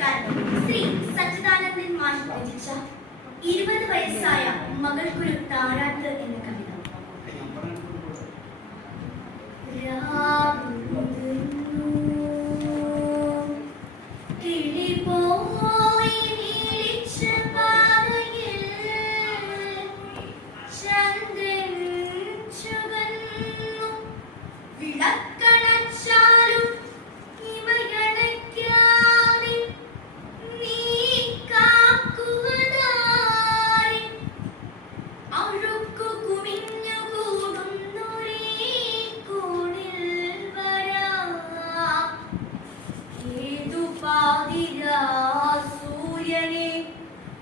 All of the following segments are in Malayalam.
ശ്രീ സച്ചിദാനന്ദൻ മാഷ് രചിച്ച 20 വയസ്സായ മകൾക്കൊരു താരാട്ട് എന്ന കവിത.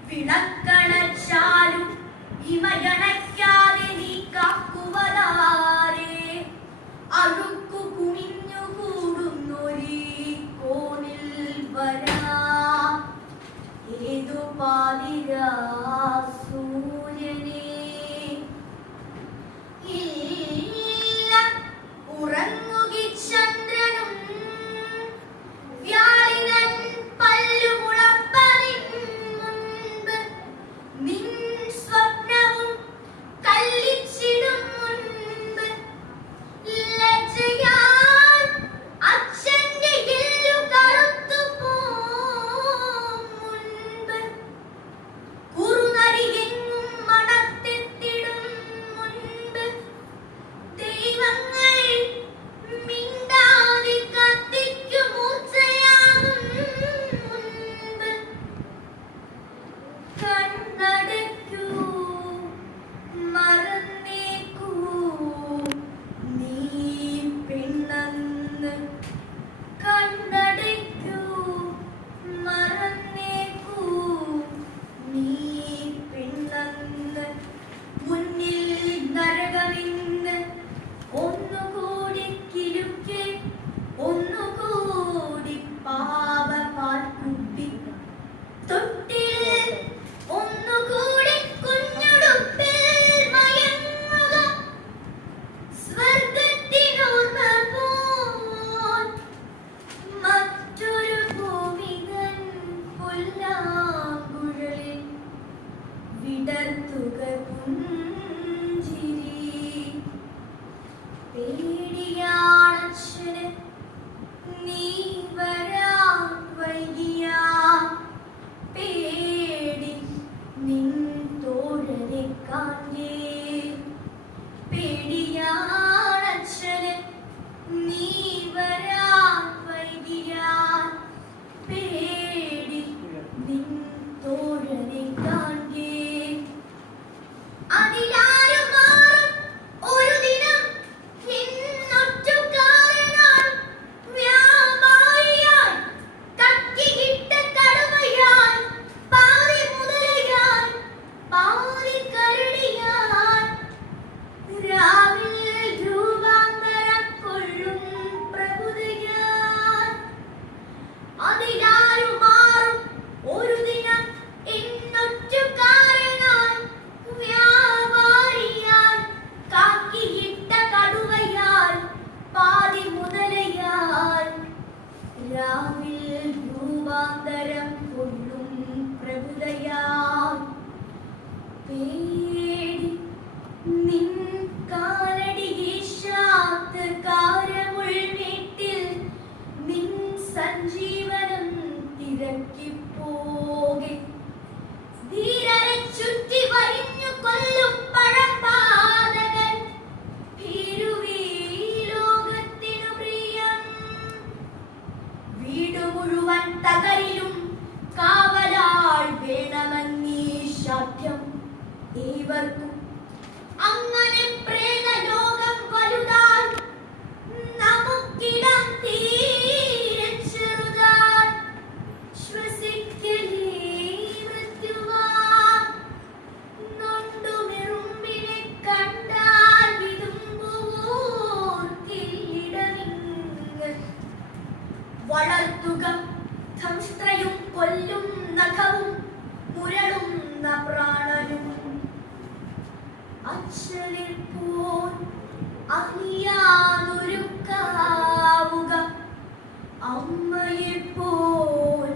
വിളക്കണച്ചാലും ഇമയണയ്ക്കാതെ നീ കാക്കുവതാരേ, അഴുക്കു കുമിഞ്ഞു കൂടുന്നൊരീ കോണിൽ വരാം ഏതു പാതിരാ സൂര്യനേ. ഇല്ല ഉറങ്ങുകി ചന്ദ്രനും വ്യാളിനൻ പല്ലുമുളപ്പതിൻ മുൻപ്, നിൻ സ്വപ്നവും കല്ലിച്ചിടും മുൻപ്, ലജ്ജയാൽ അച്ഛന്റെ എല്ലു കറുത്തു പോം മുൻപ്, കുറുനരിയെങ്ങും മണത്തെത്തിടും മുൻപ്, ദൈവങ്ങൾ മിണ്ടാതെ കത്തിക്കു മൂർച്ചയാകും മുൻപ്, കണ്ണടയ്ക്കൂ മറന്നേക്കൂ നീ പെണ്ണെന്ന്, കണ്ണടയ്ക്കൂ മറന്നേക്കൂ നീ പെണ്ണെന്ന്, മുന്നിൽ നരകമിന്ന് ഒന്നുകൂടി കിലുക്കെ ഒന്നുകൂടി പാപപാൽ കുട്ടി, തൊട്ടിൽ ഒന്നുകൂടി കുഞ്ഞുടുപ്പിൽ മയങ്ങുക, സ്വർഗത്തിനോർമ്മ പോൽ മറ്റൊരു ഭൂമികൻ പുല്ലാങ്കുഴലിൽ വിടർത്തുക പുഞ്ചിരി. പേടിയാണച്ഛന് നീ വരാൻ വൈകിയാ, പേടി നിൻ തോഴനെ കാണ്ടേ, പേടിയാണച്ഛന് നീ വരാൻ വൈകിയാ, പേടി നിൻ തോഴനെ കാണ്ടേ. അതിലാരും മാറും ഒരു ദിനം എന്നൊറ്റുകാരനായി, വ്യാപാരിയായി കക്കിയിട്ട കടുവയായി, പാതി മുതലയായി പാതി കരടിയായി, രാവിൽ രൂപാന്തരം കൊള്ളും പ്രഭുതയായി. അതിലാരും മാറും ഒരു ദിനം എന്നൊറ്റുകാരനായി, വ്യാപാരിയായി കാക്കിയിട്ട കടുവയായി പാതി മുതലയായി, രാവിൽ രൂപാന്തരം കൊള്ളും പ്രഭുതയായി. പേടി നിൻ കാലടി ഈശാത്ത് കാരമുൾ വീട്ടിൽ നിൻ സഞ്ജീവനം തിരക്കിപ്പോകെ, ധീരരെ ചുറ്റി വരിഞ്ഞു കൊല്ലും പഴപ്പാതകൾ, ഭീരുവീ ലോകത്തിനു പ്രിയം. വീടു മുഴുവൻ തകരിലും കാവലാൾ വേണമെന്നീ ശാഠ്യം ഏവർക്കും. അങ്ങനെ പ്രേതലോകം വലുതാൽ നമുക്കിടം തീരെ ചെറുതാൽ, ശ്വസിക്കലേ മൃത്യുവാൻ. നൊണ്ടുമെറുമ്പിനെ കണ്ടാൽ വിതുമ്പുവോർക്കില്ലടവിങ്ങ്, വളർത്തുക ധംഷ്ട്രയും കൊല്ലും നഖവും മുരളുന്ന പ്രാണനും, അച്ഛനിൽ പോൽ അഹിയാനൊരുക്കാവുക, അമ്മയെ പോൽ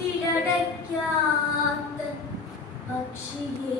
കൂട്ടിലടയ്ക്കാത്ത പക്ഷിയെ